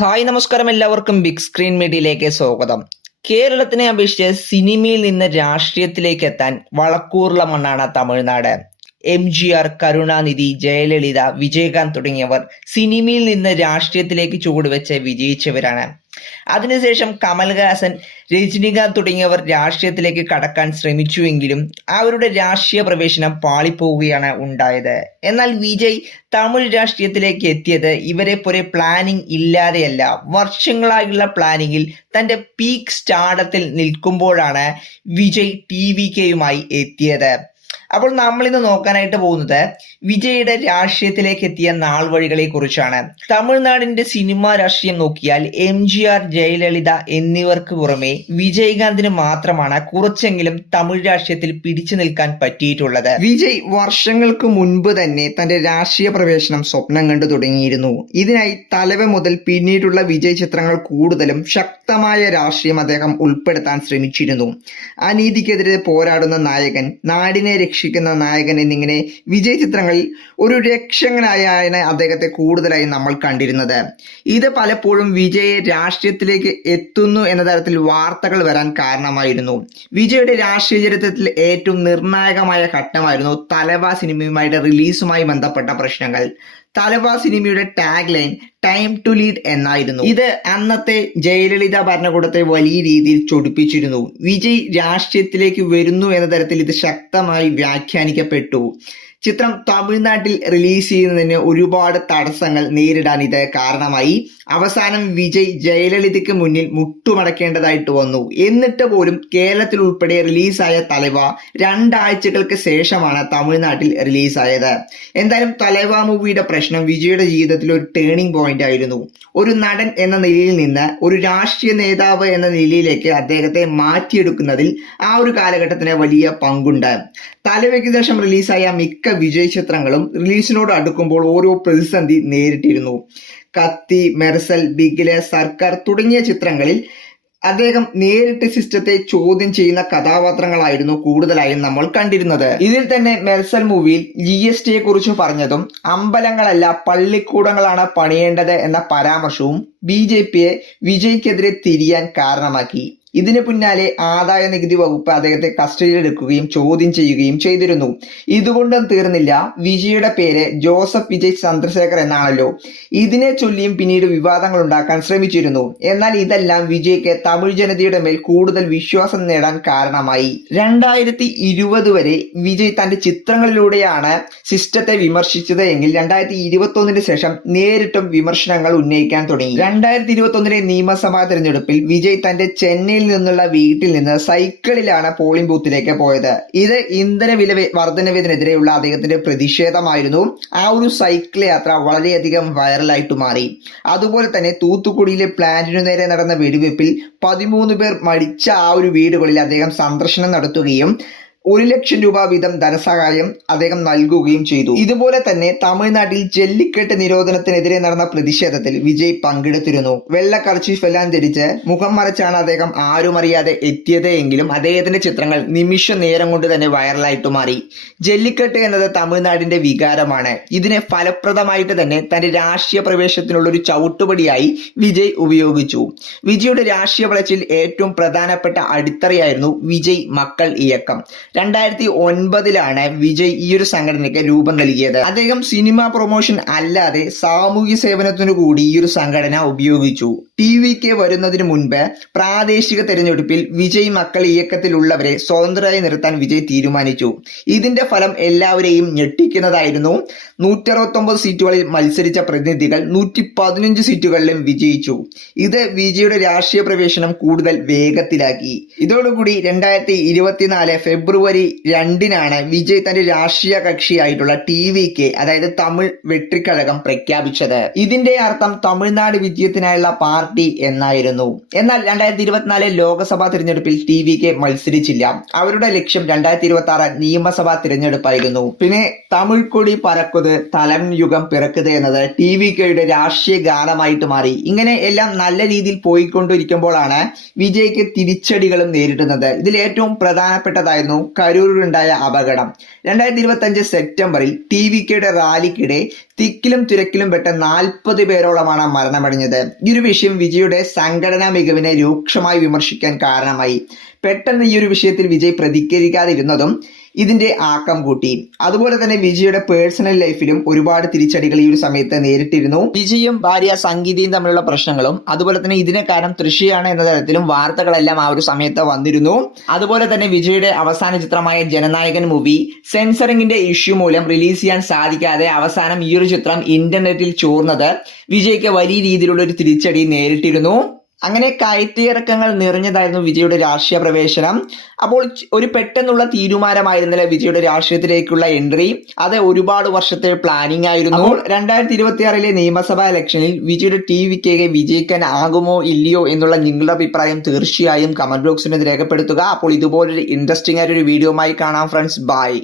Hi നമസ്കാരം, എല്ലാവർക്കും big screen മീഡിയയിലേക്ക് സ്വാഗതം. കേരളത്തിനെ അപേക്ഷിച്ച് സിനിമയിൽ നിന്ന് രാഷ്ട്രീയത്തിലേക്ക് എത്താൻ വളക്കൂറുള്ള മണ്ണാണ് തമിഴ്നാട്. MGR, കരുണാനിധി, ജയലളിത, വിജയകാന്ത് തുടങ്ങിയവർ സിനിമയിൽ നിന്ന് രാഷ്ട്രീയത്തിലേക്ക് ചുവടുവെച്ച് വിജയിച്ചവരാണ്. അതിനുശേഷം കമൽഹാസൻ, രജനികാന്ത് തുടങ്ങിയവർ രാഷ്ട്രീയത്തിലേക്ക് കടക്കാൻ ശ്രമിച്ചുവെങ്കിലും അവരുടെ രാഷ്ട്രീയ പ്രവേശനം പാളിപ്പോവുകയാണ് ഉണ്ടായത്. എന്നാൽ വിജയ് തമിഴ് രാഷ്ട്രീയത്തിലേക്ക് എത്തിയത് ഇവരെ പോലെ പ്ലാനിംഗ് ഇല്ലാതെയല്ല, വർഷങ്ങളായുള്ള പ്ലാനിങ്ങിൽ തന്റെ പീക്ക് സ്റ്റാർഡത്തിൽ നിൽക്കുമ്പോഴാണ് വിജയ് TVKയുമായി എത്തിയത്. അപ്പോൾ നമ്മൾ ഇന്ന് നോക്കാനായിട്ട് പോകുന്നത് വിജയുടെ രാഷ്ട്രീയത്തിലേക്ക് എത്തിയ നാൾ വഴികളെ കുറിച്ചാണ്. തമിഴ്നാടിന്റെ സിനിമാ രാഷ്ട്രീയം നോക്കിയാൽ MGR, ജയലളിത എന്നിവർക്ക് പുറമെ വിജയകാന്തിന് മാത്രമാണ് കുറച്ചെങ്കിലും തമിഴ് രാഷ്ട്രീയത്തിൽ പിടിച്ചു നിൽക്കാൻ പറ്റിയിട്ടുള്ളത്. വിജയ് വർഷങ്ങൾക്ക് മുൻപ് തന്നെ തന്റെ രാഷ്ട്രീയ പ്രവേശനം സ്വപ്നം കണ്ടു തുടങ്ങിയിരുന്നു. ഇതിനായി തലവ മുതൽ പിന്നീടുള്ള വിജയ് ചിത്രങ്ങൾ കൂടുതലും ശക്തമായ രാഷ്ട്രീയം അദ്ദേഹം ഉൾപ്പെടുത്താൻ ശ്രമിച്ചിരുന്നു. അനീതിക്കെതിരെ പോരാടുന്ന നായകൻ, നാടിനെ രക്ഷിക്കുന്ന നായകൻ എന്നിങ്ങനെ വിജയ് ചിത്രങ്ങളിൽ ഒരു രക്ഷകനായാണ് അദ്ദേഹത്തെ കൂടുതലായി നമ്മൾ കണ്ടിരുന്നത്. ഇത് പലപ്പോഴും വിജയെ രാഷ്ട്രീയത്തിലേക്ക് എത്തുന്നു എന്ന തരത്തിൽ വാർത്തകൾ വരാൻ കാരണമായിരുന്നു. വിജയുടെ രാഷ്ട്രീയ ചരിത്രത്തിൽ ഏറ്റവും നിർണായകമായ ഘട്ടമായിരുന്നു തലവ സിനിമയുമായിട്ട് റിലീസുമായി ബന്ധപ്പെട്ട പ്രശ്നങ്ങൾ. തലവ സിനിമയുടെ tag line time to lead എന്നായിരുന്നു. ഇത് അന്നത്തെ ജയലളിത ഭരണകൂടത്തെ വലിയ രീതിയിൽ ചൊടിപ്പിച്ചിരുന്നു. വിജയ് രാഷ്ട്രീയത്തിലേക്ക് വരുന്നു എന്ന തരത്തിൽ ഇത് ശക്തമായി വ്യാഖ്യാനിക്കപ്പെട്ടു. ചിത്രം തമിഴ്നാട്ടിൽ റിലീസ് ചെയ്യുന്നതിന് ഒരുപാട് തടസ്സങ്ങൾ നേരിടാൻ ഇത് കാരണമായി. അവസാനം വിജയ് ജയലളിതയ്ക്ക് മുന്നിൽ മുട്ടുമടക്കേണ്ടതായിട്ട് വന്നു. എന്നിട്ട് പോലും കേരളത്തിൽ ഉൾപ്പെടെ റിലീസായ തലവ 2 ആഴ്ചകൾക്ക് ശേഷമാണ് തമിഴ്നാട്ടിൽ റിലീസായത്. എന്തായാലും തലവ മൂവിയുടെ പ്രശ്നം വിജയുടെ ജീവിതത്തിൽ ഒരു ടേണിംഗ് പോയിന്റ് ആയിരുന്നു. ഒരു നടൻ എന്ന നിലയിൽ നിന്ന് ഒരു രാഷ്ട്രീയ നേതാവ് എന്ന നിലയിലേക്ക് അദ്ദേഹത്തെ മാറ്റിയെടുക്കുന്നതിൽ ആ ഒരു കാലഘട്ടത്തിന് വലിയ പങ്കുണ്ട്. തലവയ്ക്ക് ശേഷം റിലീസായ മിക്ക വിജയ് ചിത്രങ്ങളും റിലീസിനോട് അടുക്കുമ്പോൾ ഓരോ പ്രതിസന്ധി നേരിട്ടിരുന്നു. കത്തി, മെർസൽ, ബിഗില്, സർക്കാർ തുടങ്ങിയ ചിത്രങ്ങളിൽ അദ്ദേഹം നേരിട്ട് സിസ്റ്റത്തെ ചോദ്യം ചെയ്യുന്ന കഥാപാത്രങ്ങളായിരുന്നു കൂടുതലായും നമ്മൾ കണ്ടിരുന്നത്. ഇതിൽ തന്നെ മെർസൽ മൂവിയിൽ GSTയെ കുറിച്ച് പറഞ്ഞതും അമ്പലങ്ങളല്ല പള്ളിക്കൂടങ്ങളാണ് പണിയേണ്ടത് എന്ന പരാമർശവും BJPയെ വിജയ്ക്കെതിരെ തിരിയാൻ കാരണമാക്കി. ഇതിന് പിന്നാലെ ആദായ നികുതി വകുപ്പ് അദ്ദേഹത്തെ കസ്റ്റഡിയിലെടുക്കുകയും ചോദ്യം ചെയ്യുകയും ചെയ്തിരുന്നു. ഇതുകൊണ്ടും തീർന്നില്ല, വിജയുടെ പേര് ജോസഫ് വിജയ് ചന്ദ്രശേഖർ എന്നാണല്ലോ. ഇതിനെ ചൊല്ലിയും പിന്നീട് വിവാദങ്ങൾ ഉണ്ടാക്കാൻ ശ്രമിച്ചിരുന്നു. എന്നാൽ ഇതെല്ലാം വിജയ്ക്ക് തമിഴ് ജനതയുടെ മേൽ കൂടുതൽ വിശ്വാസം നേടാൻ കാരണമായി. 2020 വരെ വിജയ് തന്റെ ചിത്രങ്ങളിലൂടെയാണ് സിസ്റ്റത്തെ വിമർശിച്ചത് എങ്കിൽ 2021 ശേഷം നേരിട്ടും വിമർശനങ്ങൾ ഉന്നയിക്കാൻ തുടങ്ങി. 2021 നിയമസഭാ തെരഞ്ഞെടുപ്പിൽ വിജയ് തന്റെ ചെന്നൈയിൽ നിന്നുള്ള വീട്ടിൽ നിന്ന് സൈക്കിളിലാണ് പോളിംഗ് ബൂത്തിലേക്ക് പോയത്. ഇത് ഇന്ധന വില വർധനവിനെതിരെയുള്ള അദ്ദേഹത്തിന്റെ പ്രതിഷേധമായിരുന്നു. ആ ഒരു സൈക്കിൾ യാത്ര വളരെയധികം വൈറലായിട്ട് മാറി. അതുപോലെ തന്നെ തൂത്തുക്കുടിയിലെ പ്ലാന്റിനു നേരെ നടന്ന വെടിവെപ്പിൽ 13 പേർ മരിച്ച ആ ഒരു വീടുകളിൽ അദ്ദേഹം സന്ദർശനം നടത്തുകയും 1 ലക്ഷം രൂപ വീതം ധനസഹായം അദ്ദേഹം നൽകുകയും ചെയ്തു. ഇതുപോലെ തന്നെ തമിഴ്നാട്ടിൽ ജല്ലിക്കെട്ട് നിരോധനത്തിനെതിരെ നടന്ന പ്രതിഷേധത്തിൽ വിജയ് പങ്കെടുത്തിരുന്നു. വെള്ള കർച്ചീഫ് എല്ലാം ധരിച്ച് മുഖം മറച്ചാണ് അദ്ദേഹം ആരും അറിയാതെ എത്തിയത് എങ്കിലും അദ്ദേഹത്തിന്റെ ചിത്രങ്ങൾ നിമിഷ നേരം കൊണ്ട് തന്നെ വൈറലായിട്ട് മാറി. ജല്ലിക്കെട്ട് എന്നത് തമിഴ്നാടിന്റെ വികാരമാണ്. ഇതിനെ ഫലപ്രദമായിട്ട് തന്നെ തന്റെ രാഷ്ട്രീയ പ്രവേശനത്തിനുള്ള ഒരു ചവിട്ടുപടിയായി വിജയ് ഉപയോഗിച്ചു. വിജയുടെ രാഷ്ട്രീയ വളർച്ചയിൽ ഏറ്റവും പ്രധാനപ്പെട്ട അടിത്തറയായിരുന്നു വിജയ് മക്കൾ ഇയക്കം. 2009 വിജയ് ഈ ഒരു സംഘടനയ്ക്ക് രൂപം നൽകിയത്. അദ്ദേഹം സിനിമ പ്രൊമോഷൻ അല്ലാതെ സാമൂഹ്യ സേവനത്തിനു കൂടി ഈ ഒരു സംഘടന ഉപയോഗിച്ചു. TVK വരുന്നതിന് മുൻപ് പ്രാദേശിക തെരഞ്ഞെടുപ്പിൽ വിജയ് മക്കൾ ഇയക്കത്തിലുള്ളവരെ സ്വതന്ത്രരായി നിർത്താൻ വിജയ് തീരുമാനിച്ചു. ഇതിന്റെ ഫലം എല്ലാവരെയും ഞെട്ടിക്കുന്നതായിരുന്നു. 169 സീറ്റുകളിൽ മത്സരിച്ച പ്രതിനിധികൾ 115 സീറ്റുകളിലും വിജയിച്ചു. ഇത് വിജയുടെ രാഷ്ട്രീയ പ്രവേശനം കൂടുതൽ വേഗത്തിലാക്കി. ഇതോടുകൂടി 2024 ഫെബ്രുവരി 2 വിജയ് തന്റെ രാഷ്ട്രീയ കക്ഷിയായിട്ടുള്ള TVK, അതായത് തമിഴ് വെട്രിക്കഴകം പ്രഖ്യാപിച്ചത്. ഇതിന്റെ അർത്ഥം തമിഴ്നാട് വിജയത്തിനായുള്ള പാർട്ടി പാർട്ടി എന്നായിരുന്നു. എന്നാൽ 2024 ലോക്സഭാ തിരഞ്ഞെടുപ്പിൽ TVK മത്സരിച്ചില്ല. അവരുടെ ലക്ഷ്യം 2026 നിയമസഭാ തിരഞ്ഞെടുപ്പായിരുന്നു. പിന്നെ തമിഴ് കൊടി പറക്കുത് തലം യുഗം പിറക്കുത് എന്നത് TVKയുടെ രാഷ്ട്രീയ ഗാനമായിട്ട് മാറി. ഇങ്ങനെ എല്ലാം നല്ല രീതിയിൽ പോയിക്കൊണ്ടിരിക്കുമ്പോഴാണ് വിജയ്ക്ക് തിരിച്ചടികളും നേരിടുന്നത്. ഇതിൽ ഏറ്റവും പ്രധാനപ്പെട്ടതായിരുന്നു കരൂരിലുണ്ടായ അപകടം. 2025 സെപ്റ്റംബറിൽ TVKയുടെ റാലിക്കിടെ തിക്കിലും തിരക്കിലും പെട്ട 40 പേരോളമാണ് മരണമടഞ്ഞത്. ഈ ഒരു വിഷയം വിജയുടെ സംഘടനാ മികവിനെ രൂക്ഷമായി വിമർശിക്കാൻ കാരണമായി. പെട്ടെന്ന് ഈ ഒരു വിഷയത്തിൽ വിജയ് പ്രതികരിക്കാതിരുന്നതും ഇതിന്റെ ആക്കം കൂട്ടി. അതുപോലെ തന്നെ വിജയുടെ പേഴ്സണൽ ലൈഫിലും ഒരുപാട് തിരിച്ചടികൾ ഈ ഒരു സമയത്ത് നേരിട്ടിരുന്നു. വിജയും ഭാര്യ സംഗീതയും തമ്മിലുള്ള പ്രശ്നങ്ങളും അതുപോലെ തന്നെ ഇതിനെ കാരണം തൃശ്ശിയാണ് എന്ന തരത്തിലും വാർത്തകളെല്ലാം ആ ഒരു സമയത്ത് വന്നിരുന്നു. അതുപോലെ തന്നെ വിജയുടെ അവസാന ചിത്രമായ ജനനായകൻ മൂവി സെൻസറിങ്ങിന്റെ ഇഷ്യൂ മൂലം റിലീസ് ചെയ്യാൻ സാധിക്കാതെ അവസാനം ഈ ഒരു ചിത്രം ഇന്റർനെറ്റിൽ ചോർന്നത് വിജയ്ക്ക് വലിയ രീതിയിലുള്ള ഒരു തിരിച്ചടി നേരിട്ടിരുന്നു. അങ്ങനെ കയറ്റിയിറക്കങ്ങൾ നിറഞ്ഞതായിരുന്നു വിജയുടെ രാഷ്ട്രീയ പ്രവേശനം. അപ്പോൾ ഒരു പെട്ടെന്നുള്ള തീരുമാനമായിരുന്നില്ല വിജയുടെ രാഷ്ട്രീയത്തിലേക്കുള്ള എൻട്രി. അത് ഒരുപാട് വർഷത്തെ പ്ലാനിംഗ് ആയിരുന്നു. അപ്പോൾ 2026 നിയമസഭാ ഇലക്ഷനിൽ വിജയുടെ TVK വിജയിക്കാൻ ആകുമോ ഇല്ലയോ എന്നുള്ള നിങ്ങളുടെ അഭിപ്രായം തീർച്ചയായും കമന്റ് ബോക്സിൽ രേഖപ്പെടുത്തുക. അപ്പോൾ ഇതുപോലൊരു ഇൻട്രസ്റ്റിംഗ് ആയിട്ടൊരു വീഡിയോയുമായി കാണാം ഫ്രണ്ട്സ്. ബൈ.